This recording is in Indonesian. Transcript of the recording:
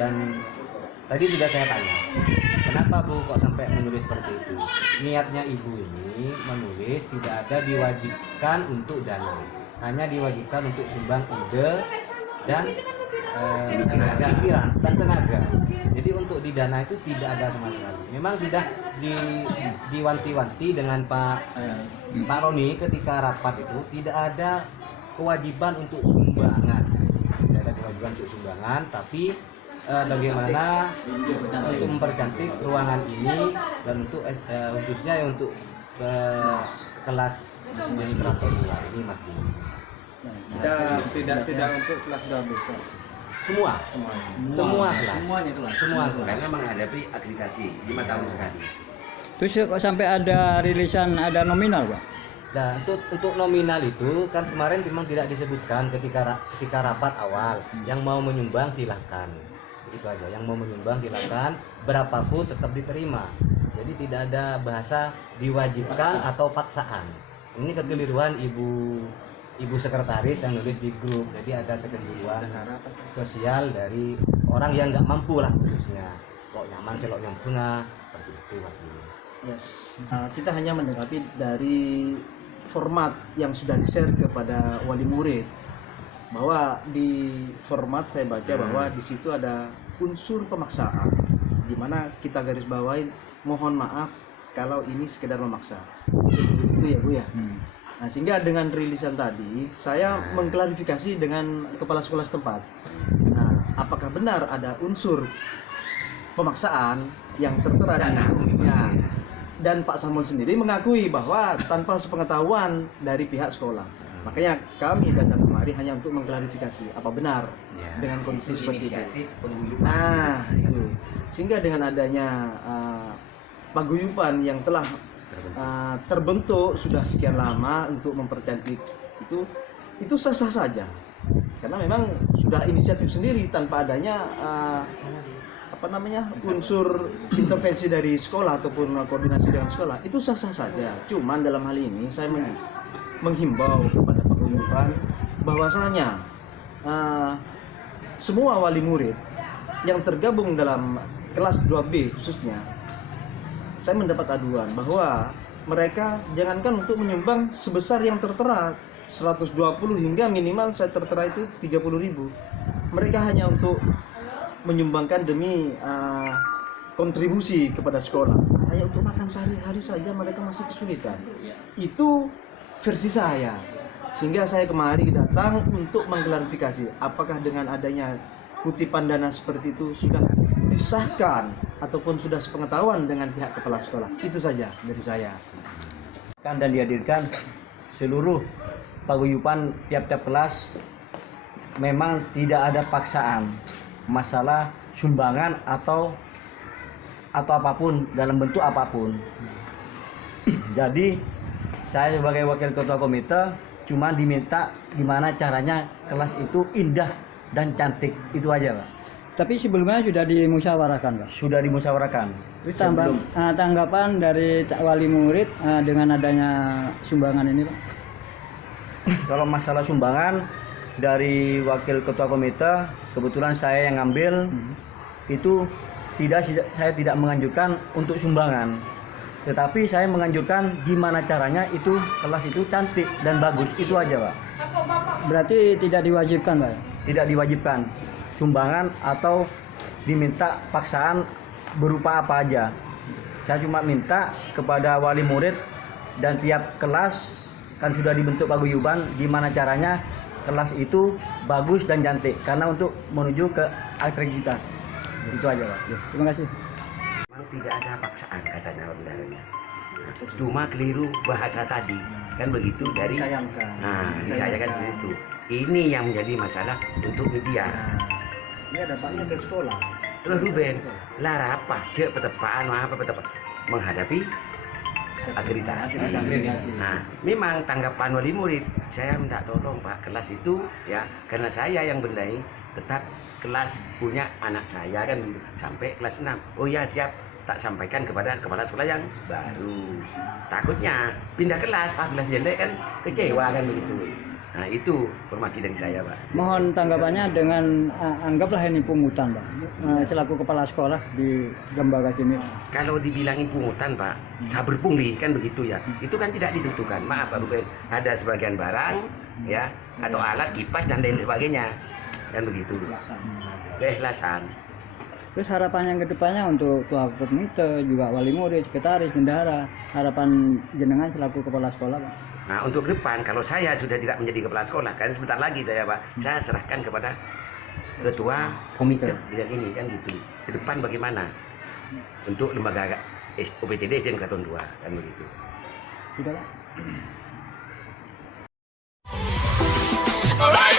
Dan tadi sudah saya tanya, kenapa Bu kok sampai menulis seperti itu? Niatnya Ibu ini menulis tidak ada diwajibkan untuk dana, hanya diwajibkan untuk sumbang ide dan pikiran dan tenaga. Jadi untuk di dana itu tidak ada sama sekali. Memang sudah diwanti-wanti dengan Pak Roni ketika rapat itu tidak ada kewajiban untuk sumbangan. Tidak ada kewajiban untuk sumbangan, tapi bagaimana untuk mempercantik ruangan ini dan untuk khususnya untuk kelas administrasi ini Mas Bimo. Tidak untuk kelas 12. Semua kelas. Semuanya kelas. Karena menghadapi akreditasi 5 tahun sekali. Terus kok sampai ada rilisan, ada nominal, Pak? Nah, untuk nominal itu kan kemarin memang tidak disebutkan ketika rapat awal. Yang mau menyumbang silahkan. Itu aja. Yang mau menyumbang silahkan. Berapapun tetap diterima. Jadi tidak ada bahasa diwajibkan atau paksaan. Ini kekeliruan Ibu sekretaris yang nulis di grup. Jadi ada kecemburuan sosial dari orang yang nggak mampu lah khususnya. Kok nyaman selok nyambunga seperti itu Mas Bimo. Yes. Kita hanya mendekati dari format yang sudah di-share kepada wali murid, bahwa di format saya baca bahwa di situ ada unsur pemaksaan, di mana kita garis bawahi mohon maaf kalau ini sekedar memaksa. Itu ya Bu ya. Nah, sehingga dengan rilisan tadi saya mengklarifikasi dengan kepala sekolah setempat. Nah, apakah benar ada unsur pemaksaan yang tertera di grupnya? Dan Pak Samuel sendiri mengakui bahwa tanpa sepengetahuan dari pihak sekolah. Makanya kami datang kemari hanya untuk mengklarifikasi apa benar dengan kondisi seperti itu. Nah, itu. Sehingga dengan adanya paguyuban yang telah terbentuk sudah sekian lama untuk mempercantik itu sah-sah saja. Karena memang sudah inisiatif sendiri tanpa adanya unsur intervensi dari sekolah ataupun koordinasi dengan sekolah, itu sah-sah saja. Cuman dalam hal ini saya menghimbau kepada paguyuban bahwasanya semua wali murid yang tergabung dalam kelas 2B khususnya, saya mendapat aduan bahwa mereka jangankan untuk menyumbang sebesar yang tertera 120 hingga minimal saya tertera itu 30.000. Mereka hanya untuk menyumbangkan demi kontribusi kepada sekolah. Hanya untuk makan sehari-hari saja mereka masih kesulitan. Itu versi saya. Sehingga saya kemari datang untuk mengklarifikasi apakah dengan adanya kutipan dana seperti itu sudah disahkan ataupun sudah sepengetahuan dengan pihak kepala sekolah. Itu saja dari saya. Dan dihadirkan seluruh paguyuban tiap-tiap kelas, memang tidak ada paksaan masalah sumbangan atau apapun dalam bentuk apapun. Jadi saya sebagai wakil ketua komite cuma diminta gimana caranya kelas itu indah dan cantik, itu aja Pak. Tapi sebelumnya sudah dimusyawarahkan, Pak? Sudah dimusyawarahkan. Terus tanggapan dari wali murid dengan adanya sumbangan ini, Pak? Kalau masalah sumbangan dari wakil ketua komite, kebetulan saya yang ngambil, itu saya tidak menganjurkan untuk sumbangan. Tetapi saya menganjurkan gimana caranya itu kelas itu cantik dan bagus, itu aja Pak. Berarti tidak diwajibkan, Pak? Tidak diwajibkan sumbangan atau diminta paksaan berupa apa aja. Saya cuma minta kepada wali murid dan tiap kelas kan sudah dibentuk paguyuban, gimana caranya kelas itu bagus dan cantik karena untuk menuju ke akreditas. Itu aja Pak. Terima kasih. Memang tidak ada paksaan katanya benarnya. Cuma keliru bahasa tadi kan begitu dari disayangkan begitu. Ini yang menjadi masalah untuk media. Ini ada banyak dari sekolah. Loh Ruben, lara apa? Cek petepaan apa petepaan menghadapi akreditasi. Nah, memang tanggapan wali murid, saya minta tolong Pak, kelas itu ya, karena saya yang benahi, tetap kelas punya anak saya kan gitu, sampai kelas 6. Oh ya siap, tak sampaikan kepada kepala sekolah yang baru. Takutnya pindah kelas, Pak kelas jelek kan kecewa kan begitu. Nah, itu informasi dari saya, Pak. Mohon tanggapannya dengan anggaplah ini pungutan, Pak. Selaku kepala sekolah di Lembaga Kimia. Kalau dibilangin pungutan, Pak, saber pungli kan begitu ya. Itu kan tidak ditentukan. Maaf, Pak Ruben. Ada sebagian barang ya atau alat kipas dan lain sebagainya. Kan begitu. Keikhlasan. Terus harapan yang kedepannya untuk tua komite, juga wali murid, sekretaris, bendahara, harapan jenengan selaku kepala sekolah, Pak. Nah, untuk depan, kalau saya sudah tidak menjadi kepala sekolah, kan sebentar lagi saya, Pak, saya serahkan kepada ketua komite bidang ini, kan gitu. Ke depan bagaimana untuk lembaga OPTD dan Keton 2, kan begitu. Sudah, Pak. Alright.